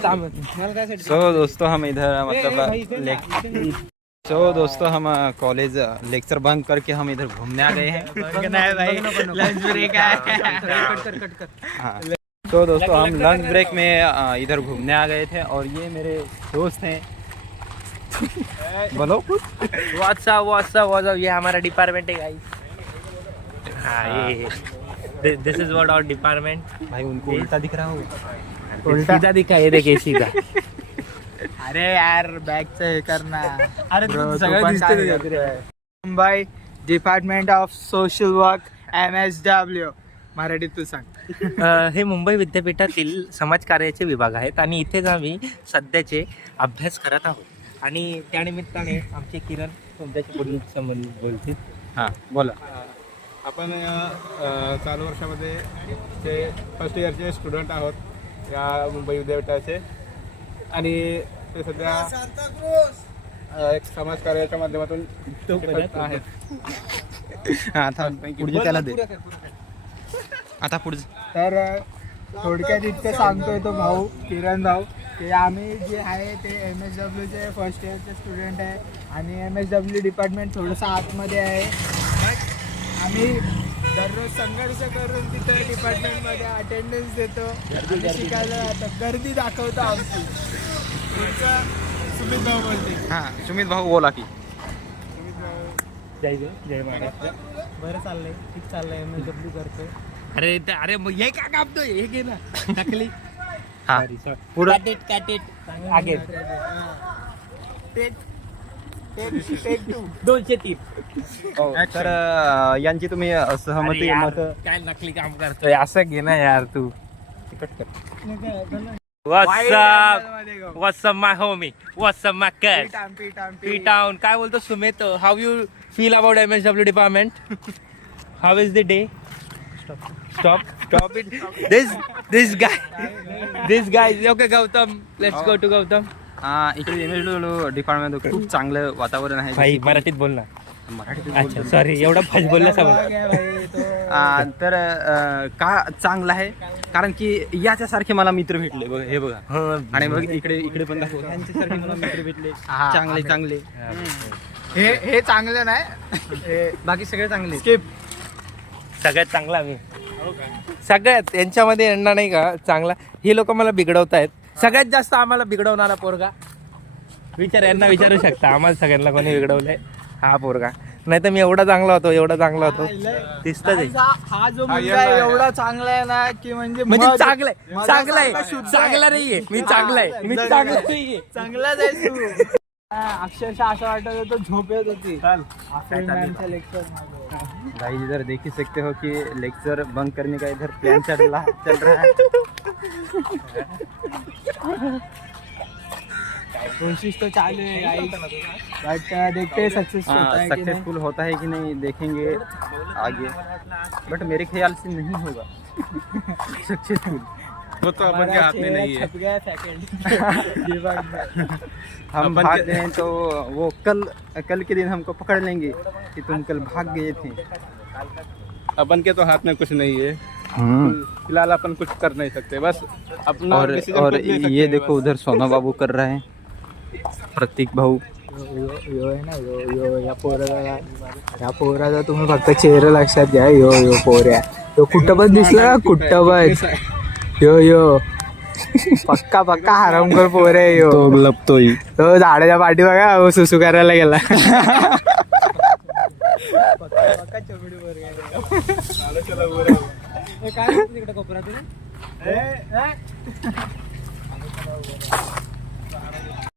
दोस्तों हम इधर मतलब दोस्तों हम कॉलेज लेक्चर बंक करके हम इधर घूमने आ गए हैं। लंच ब्रेक हाँ तो दोस्तों हम लंच ब्रेक में इधर घूमने आ गए थे और ये मेरे दोस्त हैं। बोलो व्हाट्सअप ये हमारा डिपार्टमेंट है गाइस। हाँ ये दिस इज व्हाट आवर डिपार्टमेंट। भाई उनको उल्टा दिख रहा होगा। सीधा दिखा ये देखिए सीधा। अरे यार बैग से करना। अरे Mumbai department of social work MSW मराठीत तू सांग. हे मुंबई विद्यापीठातील समाजकार्याचे विभाग आहेत आणि इथेच आम्ही सध्याचे अभ्यास करत आहोत आणि त्यानिमित्ताने आमचे किरण तुमच्याशी बोलतील. हां बोला. आपण चालू वर्षामध्ये ते फर्स्ट इयरचे स्टुडंट आहोत या मुंबई विद्यापीठाचे आणि ते सध्या एक समाजकार्याच्या माध्यमातून आहेत. आता पुढे त्याला दे. आता पुढे तर थोडक्यात इतकं सांगतोय तो भाऊ किरण भाऊ की आम्ही जे आहे ते MSWचे फर्स्ट इयरचे स्टुडंट आहे आणि MSW डिपार्टमेंट थोडंसं आतमध्ये आहे. आम्ही दररोज संघर्ष करून तिथे डिपार्टमेंटमध्ये अटेंडन्स देतो आणि शिकायला जातो. गर्दी दाखवतो आमची. तुमचा सुमित भाऊ बोलते. हां सुमित भाऊ बोला की. जय महाराष्ट्र. बरं चाललंय ठीक चाललंय MSW करतोय. अरे मग हे काय कापतोय हे घे ना टाकली. हां कॅटेट आगे 203. तर यांची तुम्ही सहमती मत काय नकली काम करतोय असं घे ना यार तू. What's up my homie? What's up my cat? P-Town. काय बोलतो Sumit? How you feel about MSW department? How is the day? Stop it. This guy. Okay Gautam. Let's go to Gautam. इकडे MSW डिपार्टमेंट खूप चांगलं वातावरण आहे. भाई मराठीत बोल ना. मराठीत अच्छा सॉरी एवढा फास्ट बोलला तर का चांगलं आहे कारण की याच्यासारखे मला मित्र भेटले बघ. हे बघा आणि बघ इकडे पण दाखव. यांच्यासारखे मला मित्र भेटले चांगले. हे चांगलं नाही. बाकी सगळे चांगले. सगळ्यात चांगला मी सगळ्यात यांच्यामध्ये यांना नाही का चांगला. हे लोक मला बिघडवतायत. सगळ्यात जास्त आम्हाला बिघडवणारा पोरगा यांना विचारू शकता. आम्हाला सगळ्यांना कोणी बिघडवलंय हा पोरगा. नाही तर मी एवढा चांगला होतो दिसत हा जो मुलगा आहे एवढा चांगला आहे ना की म्हणजे चांगला नाहीये. मी चांगला नाहीये. चांगलाच आहे तू. अक्षरशः असं वाटत होतं झोप येत होती लेक्चर. भाई इधर देख ही सकते हो कि लेक्चर बंक करने का इधर प्लान चल रहा है. कोशिश तो चालू है बट देखते सक्सेसफुल होता है कि नहीं देखेंगे आगे. बट मेरे ख्याल से नहीं होगा सक्सेसफुल. वो तो अपन के हाथ में नहीं है. हम भाग गए तो वो कल के दिन हमको पकड़ लेंगे कि तुम कल भाग गए थे. अपन के तो हाथ में कुछ नहीं है. फिलहाल अपन कुछ कर नहीं सकते. बस अपना और ये देखो उधर सोना बाबू कर रहे हैं. प्रतीक भाऊ यो आहे ना यो या पोराचा तुम्ही फक्त चेहरा लक्षात घ्या. यो पोऱ्या यो कुठं पण दिसला कुठं पण यो पक्का हरामखोर पोर आहे यो. तो लपतोय. तो झाडाच्या पाठी बघा सुसू करायला गेला. काय तिकडे कोपऱ्यात